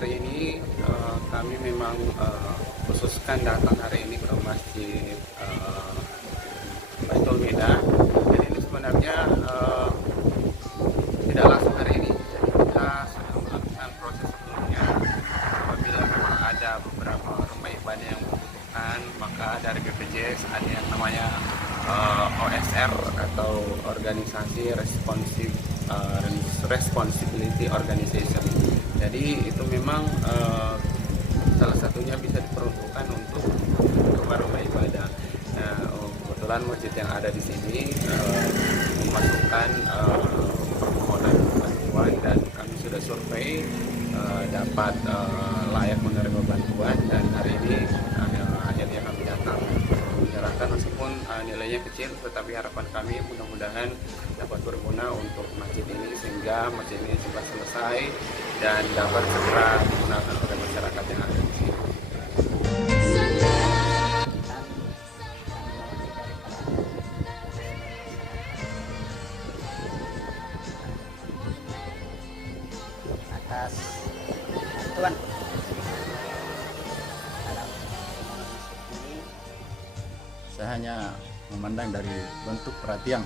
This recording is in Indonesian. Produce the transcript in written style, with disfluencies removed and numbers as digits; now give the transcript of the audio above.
hari ini kami memang khususkan datang hari ini ke Masjid Baitul Mida. Jadi ini sebenarnya tidak langsung hari ini. Jadi kita sudah melakukan proses sebelumnya. Apabila memang ada beberapa rumah ibadah yang membutuhkan, maka dari BPJS ada yang namanya OSR atau Organisasi Responsibility Organization. Jadi itu memang salah satunya bisa diperuntukkan untuk rumah ibadah. Nah, kebetulan masjid yang ada di sini memasukkan permohonan bantuan dan kami sudah survei dapat layak menerima bantuan, dan hari ini akhirnya kami datang menyerahkan, meskipun nilainya kecil, tetapi harapan kami mudah-mudahan dapat berguna untuk masjid ini sehingga masjid ini cepat selesai dan dapat segera digunakan oleh masyarakat yang ada di sini. Atas bantuan Saya hanya memandang dari bentuk perhatian